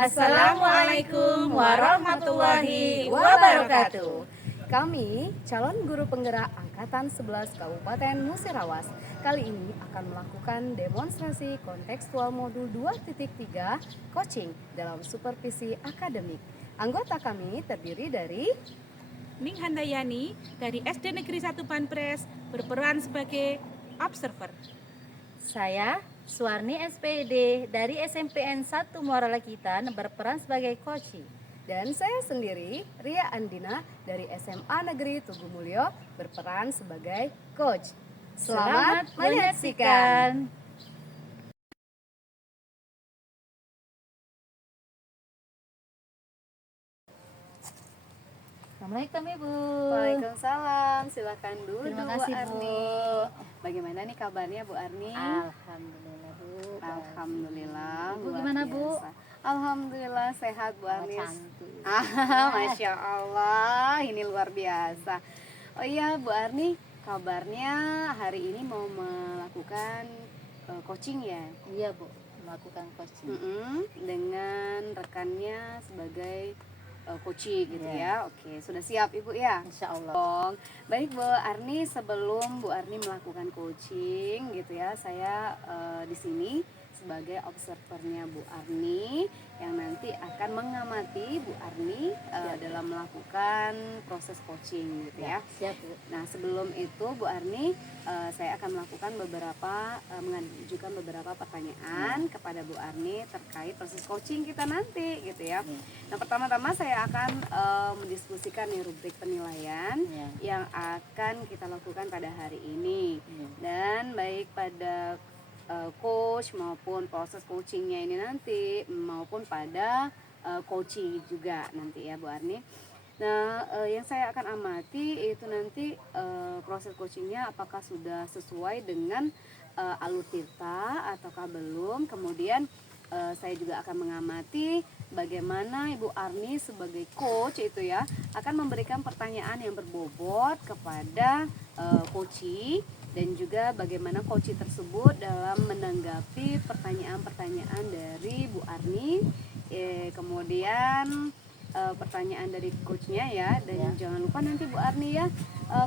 Assalamualaikum warahmatullahi wabarakatuh. Kami, calon guru penggerak Angkatan 11 Kabupaten Musirawas, kali ini akan melakukan demonstrasi kontekstual modul 2.3 coaching dalam supervisi akademik. Anggota kami terdiri dari Ning Handayani dari SD Negeri 1 Banpres berperan sebagai observer. Saya, Suwarni SPD dari SMPN 1 Muara Lakitan berperan sebagai coach. dan saya sendiri, Ria Andina dari SMA Negeri Tugu Mulyo berperan sebagai coach. Selamat menyaksikan. Assalamualaikum Ibu. Waalaikumsalam, silakan dulu Terima Bu kasih, Bu. Arni. Bagaimana nih kabarnya Bu Arni? Alhamdulillah Bu. Alhamdulillah. Ibu luar gimana, Bu? biasa. Alhamdulillah sehat Bu Arni. Cantik. Masya Allah, ini luar biasa. Oh iya Bu Arni, kabarnya hari ini mau melakukan coaching ya? Iya Bu, melakukan coaching. Dengan rekannya sebagai coaching gitu Iya. ya. Oke, sudah siap Ibu ya? Insya Allah. Baik Bu Arni, sebelum Bu Arni melakukan coaching gitu ya, saya di sini sebagai observernya Bu Arni yang nanti akan mengamati Bu Arni dalam melakukan proses coaching gitu ya. Siap Bu. Nah sebelum itu Bu Arni, saya akan melakukan mengajukan beberapa pertanyaan kepada Bu Arni terkait proses coaching kita nanti gitu ya. Nah pertama-tama saya akan mendiskusikan nih rubrik penilaian yang akan kita lakukan pada hari ini. Dan baik pada coach maupun proses coachingnya ini nanti maupun pada coaching juga nanti ya Bu Arni. Nah yang saya akan amati itu nanti proses coachingnya apakah sudah sesuai dengan alur tirta ataukah belum. Kemudian saya juga akan mengamati bagaimana Ibu Arni sebagai coach itu ya akan memberikan pertanyaan yang berbobot kepada coachee dan juga bagaimana coachee tersebut dalam menanggapi pertanyaan-pertanyaan dari Bu Arni. Kemudian pertanyaan dari coachnya ya, dan jangan lupa nanti Bu Arni ya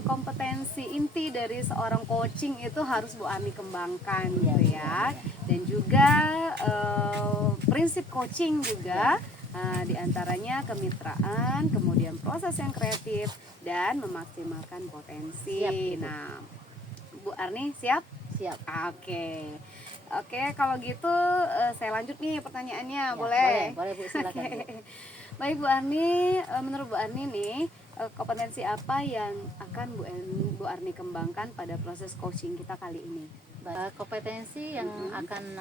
kompetensi inti dari seorang coaching itu harus Bu Arni kembangkan gitu ya. Dan juga prinsip coaching juga diantaranya kemitraan, kemudian proses yang kreatif dan memaksimalkan potensi. Nah Bu Arni siap? Siap. Oke, kalau gitu saya lanjut nih pertanyaannya, boleh? Boleh Bu, silakan Bu. Baik Bu Arni, menurut Bu Arni nih kompetensi apa yang akan Bu Arni kembangkan pada proses coaching kita kali ini? Kompetensi yang akan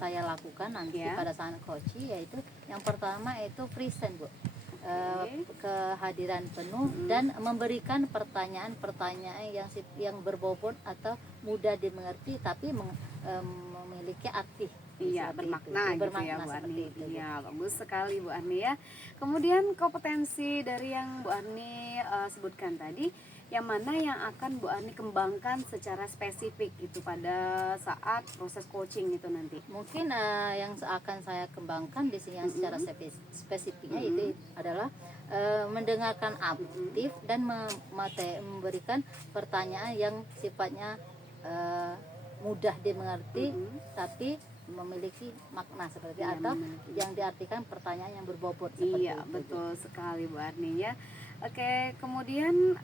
saya lakukan nanti pada saat coaching yaitu yang pertama itu present Bu. Kehadiran penuh dan memberikan pertanyaan-pertanyaan yang berbobot atau mudah dimengerti tapi memiliki arti. Iya, bermakna gitu ya Bu Arni. Iya, bagus sekali Bu Arni ya. Kemudian kompetensi dari yang Bu Arni sebutkan tadi, yang mana yang akan Bu Arni kembangkan secara spesifik gitu pada saat proses coaching itu nanti? Mungkin yang akan saya kembangkan di sini yang secara spesifiknya itu adalah mendengarkan aktif dan memberikan pertanyaan yang sifatnya mudah dimengerti tapi memiliki makna seperti atau yang diartikan pertanyaan yang berbobot seperti itu. Betul sekali Bu Arni ya. Oke, kemudian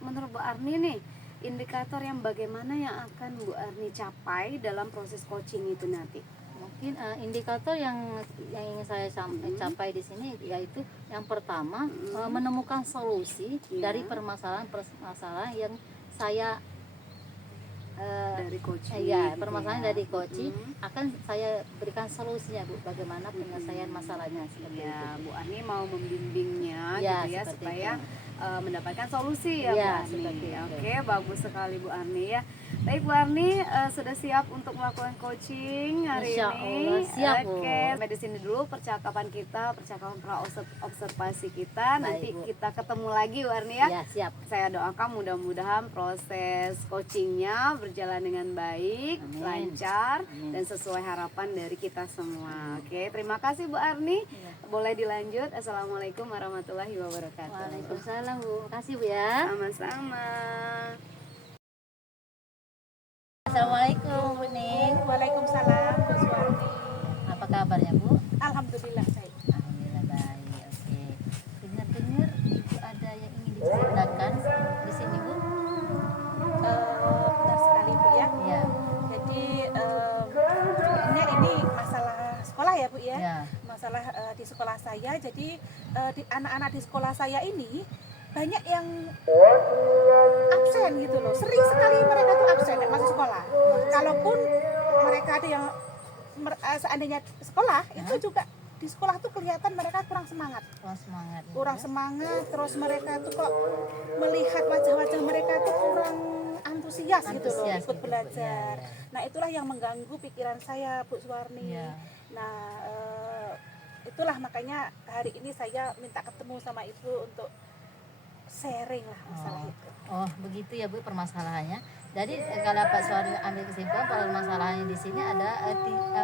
menurut Bu Arni nih indikator yang bagaimana yang akan Bu Arni capai dalam proses coaching itu nanti? Mungkin indikator yang ingin saya capai di sini yaitu yang pertama menemukan solusi dari permasalahan yang saya dari coaching. Permasalahan dari coaching akan saya berikan solusinya Bu, bagaimana penyelesaian masalahnya seperti itu. Bu Arni mau membimbingnya gitu ya supaya mendapatkan solusi ya Bu Arni. Oke, bagus sekali Bu Arni ya. Baik Bu Arni, sudah siap untuk melakukan coaching hari Insya ini? Allah siap, Bu. Oke, sampai di sini dulu percakapan kita, percakapan pra observasi kita. Nanti Bu. kita ketemu lagi Bu Arni ya. Ya, siap. Saya doakan mudah-mudahan proses coachingnya berjalan dengan baik, Amin. lancar, Amin. dan sesuai harapan dari kita semua. Oke, terima kasih Bu Arni. Boleh dilanjut. Assalamualaikum warahmatullahi wabarakatuh. Waalaikumsalam Bu. Makasih Bu ya. Sama-sama. Assalamualaikum Bu Ning. Waalaikumsalam Bu Suwarni. Apa kabarnya Bu? Alhamdulillah baik. Alhamdulillah baik. Oke. Dengar-dengar Ibu ada yang ingin diceritakan di sini Bu? Benar sekali Bu ya. Ya. Jadi sebenarnya ini masalah sekolah ya Bu ya. Ya. Masalah di sekolah saya. Jadi di anak-anak di sekolah saya ini banyak yang absen gitu loh. Sering sekali mereka tuh absen masuk sekolah. Kalaupun mereka ada yang seandainya sekolah itu juga di sekolah tuh kelihatan mereka kurang semangat. Kurang semangat. Bu, Kurang ya. semangat, terus mereka tuh kok melihat wajah-wajah mereka tuh kurang antusias gitu loh Antusias ikut gitu, Bu. belajar. Ya, ya. Nah, itulah yang mengganggu pikiran saya Bu Suwarni. Ya. Nah, itulah makanya hari ini saya minta ketemu sama Ibu untuk sharing lah masalah itu. Oh, begitu ya Bu permasalahannya. Jadi kalau Pak Suwardi ambil kesimpulan permasalahannya di sini ada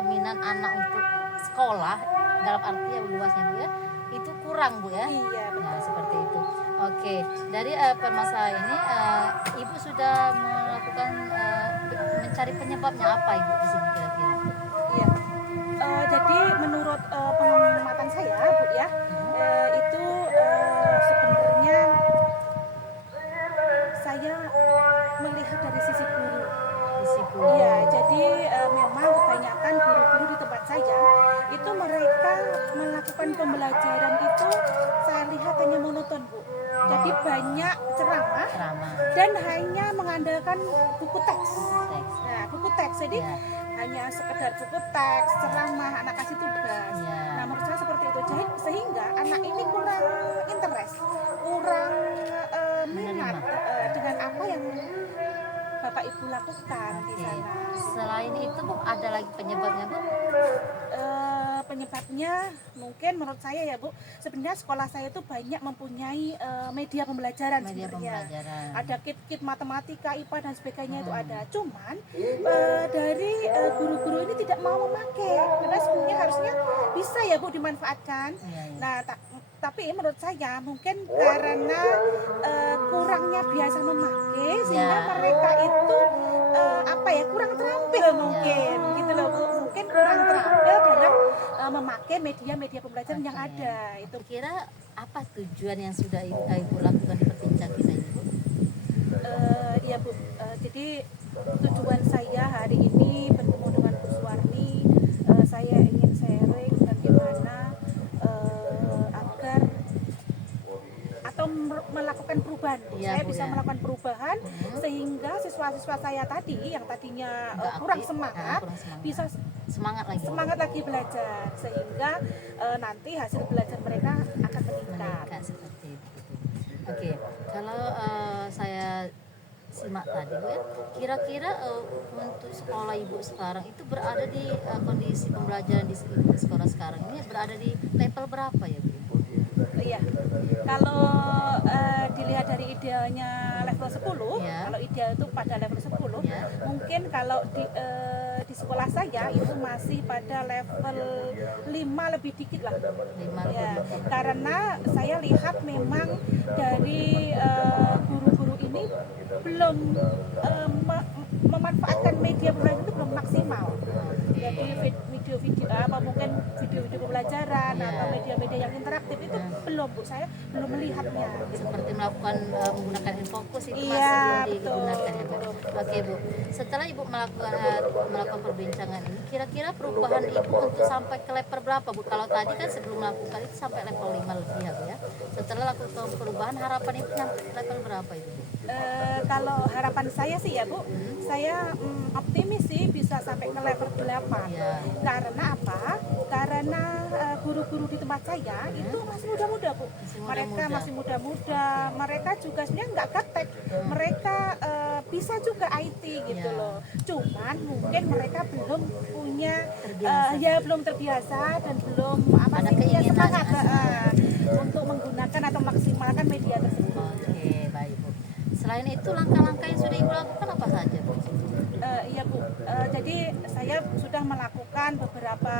minat anak untuk sekolah dalam arti yang luasnya Bu ya, itu kurang Bu ya. Iya, Nah, betul. seperti itu. Oke, dari permasalahan ini Ibu sudah melakukan mencari penyebabnya apa Ibu di sini kira-kira? Iya. Jadi menurut pengamatan saya Bu ya, itu sebenarnya saya melihat dari sisi guru. Risiko. Iya, jadi memang kebanyakan guru-guru di tempat saya itu mereka melakukan pembelajaran itu saya lihat hanya monoton Bu. Jadi banyak ceramah Ceramah, dan hanya mengandalkan buku teks. teks. Nah, buku teks. Jadi Ya. hanya sekedar buku teks, ceramah, anak kasih tugas. Ya. Nah, menurut saya seperti itu. Jadi sehingga anak ini kurang interest, kurang minat dengan apa yang Bapak Ibu lakukan di Oke. sana. Selain itu Bu, ada lagi penyebabnya Bu? Penyebabnya mungkin menurut saya ya Bu, sebenarnya sekolah saya itu banyak mempunyai media pembelajaran Media sebenarnya. pembelajaran. Ada kit-kit matematika, IPA dan sebagainya itu ada. Cuman dari guru-guru ini tidak mau memakai. Karena sebenarnya harusnya bisa ya Bu dimanfaatkan. Iya, iya. Nah, tapi menurut saya mungkin karena kurangnya biasa memakai sehingga Ya. mereka itu kurang terampil mungkin gitu loh Bu. Mungkin kurang terampil dalam memakai media-media pembelajaran yang Oke. ada itu. Kira apa tujuan yang sudah Ibu lakukan di perbincang kita ini Bu? Iya Bu, jadi tujuan saya hari ini bertemu dengan Bu Suwarni, saya ingin sharing bagaimana agar atau melakukan perubahan. Iya, Saya Bu, bisa ya. melakukan perubahan sehingga siswa-siswa saya tadi yang tadinya Nggak kurang aktif, semangat kurang semangat. bisa Semangat lagi. semangat lagi belajar sehingga nanti hasil belajar mereka akan meningkat. Meningkat seperti itu. Oke, kalau saya simak tadi Bu ya, kira-kira untuk sekolah Ibu sekarang itu berada di kondisi pembelajaran di sekolah sekarang ini berada di level berapa ya Bu? Iya, kalau dilihat dari idealnya level 10, Ya. kalau ideal itu pada level 10, Ya. mungkin kalau di sekolah saya itu masih pada level 5 lebih dikit lah. 5 Ya, karena saya lihat memang dari guru-guru ini belum memanfaatkan media pembelajaran itu belum maksimal. Jadi video-video apa mungkin video-video pembelajaran Ya. atau media-media yang interaktif itu belum Bu, saya belum melihatnya. Seperti melakukan menggunakan infokus itu Iya, masih belum betul, digunakan ya Bu. betul. Oke Bu, setelah Ibu melakukan perbincangan ini, kira-kira perubahan Ibu untuk sampai ke level berapa Bu? Kalau tadi kan sebelum melakukan itu sampai level 5 lebih ya Bu ya. Setelah lakukan perubahan, harapan Ibu nyampe level berapa itu Bu? Kalau harapan saya sih ya Bu, saya optimis sih bisa sampai ke level 8. Ya. Karena apa? Karena guru-guru di tempat saya itu masih muda-muda Bu. Masih Mereka muda-muda. masih muda-muda. Mereka juga sebenarnya nggak gaptek. Mereka bisa juga IT gitu Ya. loh. Cuman mungkin mereka belum punya Terbiasa. ya belum terbiasa dan belum apa Ada sih punya keinginan semangat asli. untuk menggunakan atau maksimalkan media tersebut. Oke, baik Bu. Selain itu langkah-langkah yang sudah Ibu lakukan apa saja Bu? Iya Bu, jadi saya sudah melakukan beberapa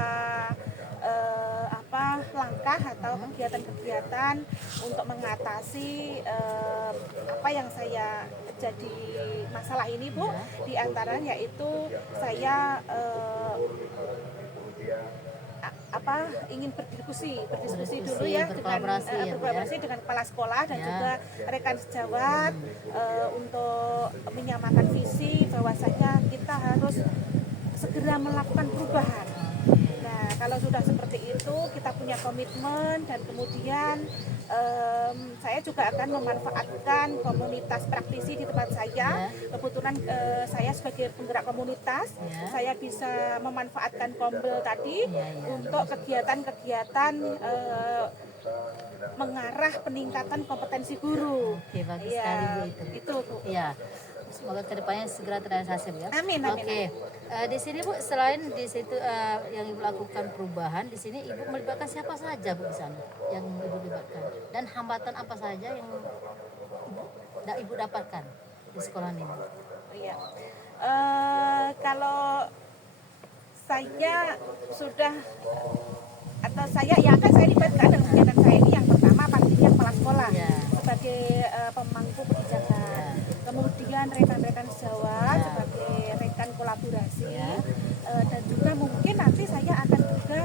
langkah atau kegiatan-kegiatan untuk mengatasi apa yang saya jadi masalah ini Bu. Ya. Di antaranya yaitu saya ingin berdiskusi dulu ya dengan berkolaborasi ya, Bu, ya. berkolaborasi dengan kepala sekolah dan Ya. juga rekan sejawat untuk menyamakan visi bahwasanya kita harus segera melakukan perubahan. Nah, kalau sudah seperti itu, kita punya komitmen dan kemudian saya juga akan memanfaatkan komunitas praktisi di tempat saya. Ya. Kebetulan saya sebagai penggerak komunitas, Ya. saya bisa memanfaatkan Kombel tadi Ya, ya. untuk kegiatan-kegiatan mengarah peningkatan kompetensi guru. Oke, bagus Ya, sekali Bu itu. itu Bu. Iya. Semoga kedepannya segera terrealisasi Bu ya. Amin, amin, Oke. Di sini Bu, selain di situ yang Ibu lakukan perubahan, di sini Ibu melibatkan siapa saja Bu di sana yang Ibu libatkan? Dan hambatan apa saja yang Ibu dapatkan di sekolah ini? Bu? Iya. Kalau saya sudah atau saya yang akan saya libatkan dalam kegiatan saya ini yang pertama pastinya kepala sekolah Ya. sebagai pemangku kebijakan, kemudian rekan-rekan sejawat Ya. sebagai rekan kolaborasi, Ya. dan juga mungkin nanti saya akan juga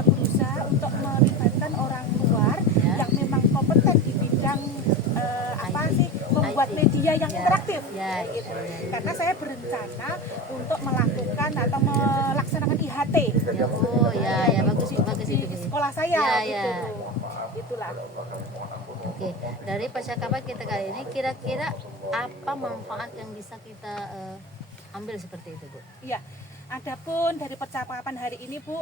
berusaha untuk melibatkan orang luar Ya. yang memang kompeten di bidang apa IT. sih membuat IT. media yang Ya. interaktif. Ya. Gitu. Karena saya berencana untuk melakukan atau melaksanakan IHT Oh ya, ya bagus Bu, bagus di itu Bu. sekolah saya Ya, gitu. ya. Itulah. Oke, dari percakapan kita kali ini kira-kira apa manfaat yang bisa kita ambil seperti itu Bu? Iya. Adapun dari percakapan hari ini Bu,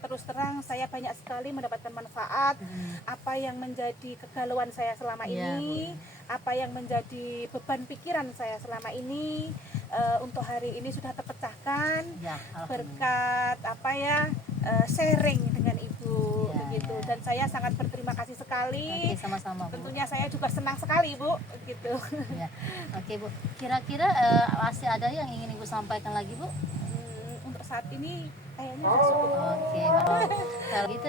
terus terang saya banyak sekali mendapatkan manfaat. Apa yang menjadi kegalauan saya selama Iya, ini, apa yang menjadi beban pikiran saya selama ini, untuk hari ini sudah terpecahkan Ya, alhamdulillah. berkat apa ya sharing dengan Ibu Ya, begitu. ya. Dan saya sangat berterima kasih sekali. Oke, sama-sama Bu. Tentunya saya juga senang sekali Bu gitu. Ya. Oke Bu, kira-kira masih ada yang ingin Ibu sampaikan lagi Bu? Untuk saat ini kayaknya sudah cukup. Oke, kalau gitu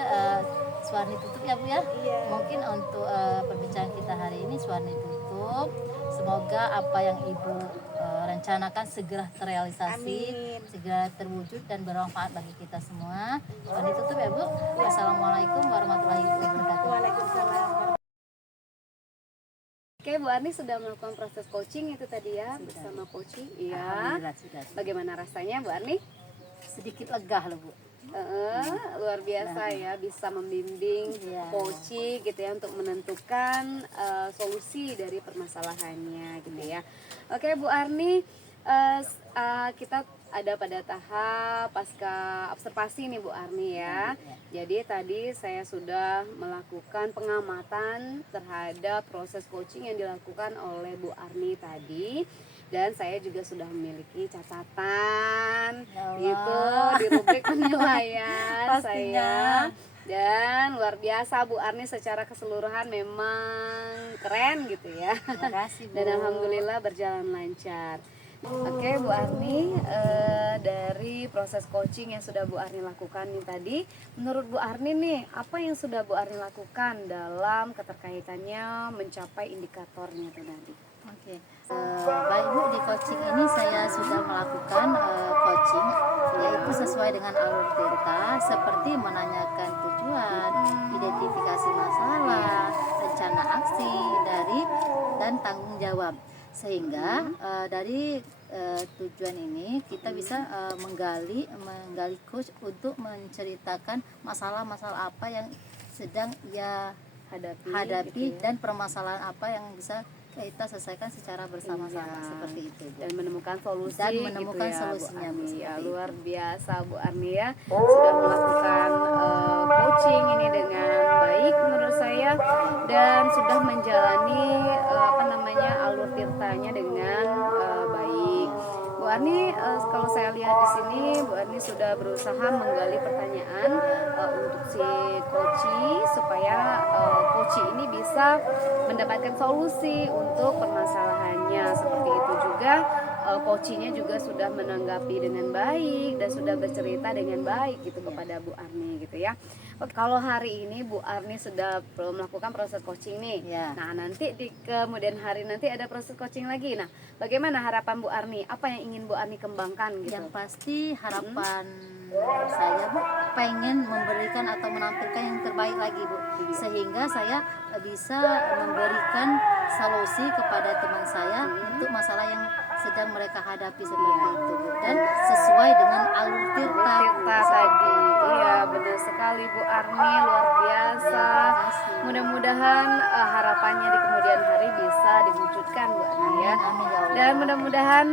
Suwarni tutup ya Bu ya. Iya. Mungkin untuk perbincangan kita hari ini Suwarni tutup. Semoga apa yang Ibu rencanakan segera terrealisasi, Amin. segera terwujud dan bermanfaat bagi kita semua. Suwarni tutup ya Bu. Wassalamualaikum warahmatullahi wabarakatuh. Waalaikumsalam. Oke, Bu Arni sudah melakukan proses coaching itu tadi ya bersama coaching. Iya. Alhamdulillah sudah. Bagaimana rasanya Bu Arni? Sedikit lega loh Bu. Luar biasa ya, bisa membimbing Iya. coaching gitu ya untuk menentukan solusi dari permasalahannya gitu ya. Oke Bu Arni, kita ada pada tahap pasca observasi nih Bu Arni ya. Jadi tadi saya sudah melakukan pengamatan terhadap proses coaching yang dilakukan oleh Bu Arni tadi. Dan saya juga sudah memiliki catatan Ya Allah. gitu di rubrik penilaian Pastinya. saya. Dan luar biasa Bu Arni secara keseluruhan memang keren gitu ya. Terima kasih Bu. Dan alhamdulillah berjalan lancar. Oke Bu Arni, dari proses coaching yang sudah Bu Arni lakukan nih tadi, menurut Bu Arni nih, apa yang sudah Bu Arni lakukan dalam keterkaitannya mencapai indikatornya itu tadi? Oke, baik Bu, di coaching ini saya sudah melakukan coaching yaitu sesuai dengan alur cerita seperti menanyakan tujuan, identifikasi masalah, rencana aksi dan tanggung jawab, sehingga dari tujuan ini kita bisa menggali coach untuk menceritakan masalah-masalah apa yang sedang ia hadapi gitu ya. dan permasalahan apa yang bisa kita selesaikan secara bersama-sama Iya. seperti itu Bu. Dan menemukan solusi Dan menemukan gitu ya, solusinya, Bu Bu, Arni. Ya, seperti luar biasa Bu Arni ya, sudah melakukan coaching ini dengan baik menurut saya dan sudah menjalani alur tirtanya dengan Arni, kalau saya lihat di sini Bu Arni sudah berusaha menggali pertanyaan untuk si Koci supaya Koci ini bisa mendapatkan solusi untuk permasalahannya. Seperti itu juga Kocinya juga sudah menanggapi dengan baik dan sudah bercerita dengan baik gitu kepada Bu Arni gitu ya. Oke, kalau hari ini Bu Arni sudah melakukan proses coaching nih. Ya. Nah, nanti di kemudian hari nanti ada proses coaching lagi. Nah, bagaimana harapan Bu Arni? Apa yang ingin Bu Arni kembangkan gitu? Yang pasti harapan saya Bu pengen memberikan atau menampilkan yang terbaik lagi Bu, sehingga saya bisa memberikan solusi kepada teman saya untuk masalah yang sedang mereka hadapi seperti itu Bu, dan sesuai dengan alur Tirta tadi. Iya, benar sekali Bu Arni, luar biasa. Mudah-mudahan harapannya di kemudian hari bisa diwujudkan Bu Arni ya. Amin ya Allah. Dan mudah-mudahan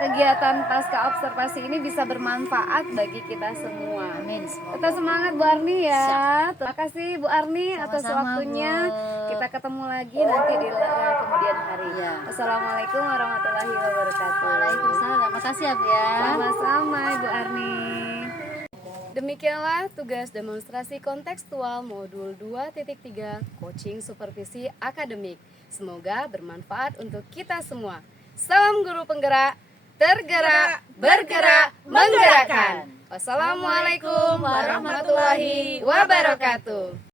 kegiatan pasca observasi ini bisa bermanfaat bagi kita semua. Amin. Tetap semangat Bu Arni ya. Terima kasih Bu Arni atas Sama-sama, waktunya. Bu. Kita ketemu lagi nanti di kemudian hari. Ya. Assalamualaikum warahmatullahi wabarakatuh. Waalaikumsalam. Terima kasih ya Bu ya. Sama-sama Ibu Arni. Demikianlah tugas demonstrasi kontekstual modul 2.3 coaching supervisi akademik. Semoga bermanfaat untuk kita semua. Salam guru penggerak, tergerak, bergerak, menggerakkan. Wassalamualaikum warahmatullahi wabarakatuh.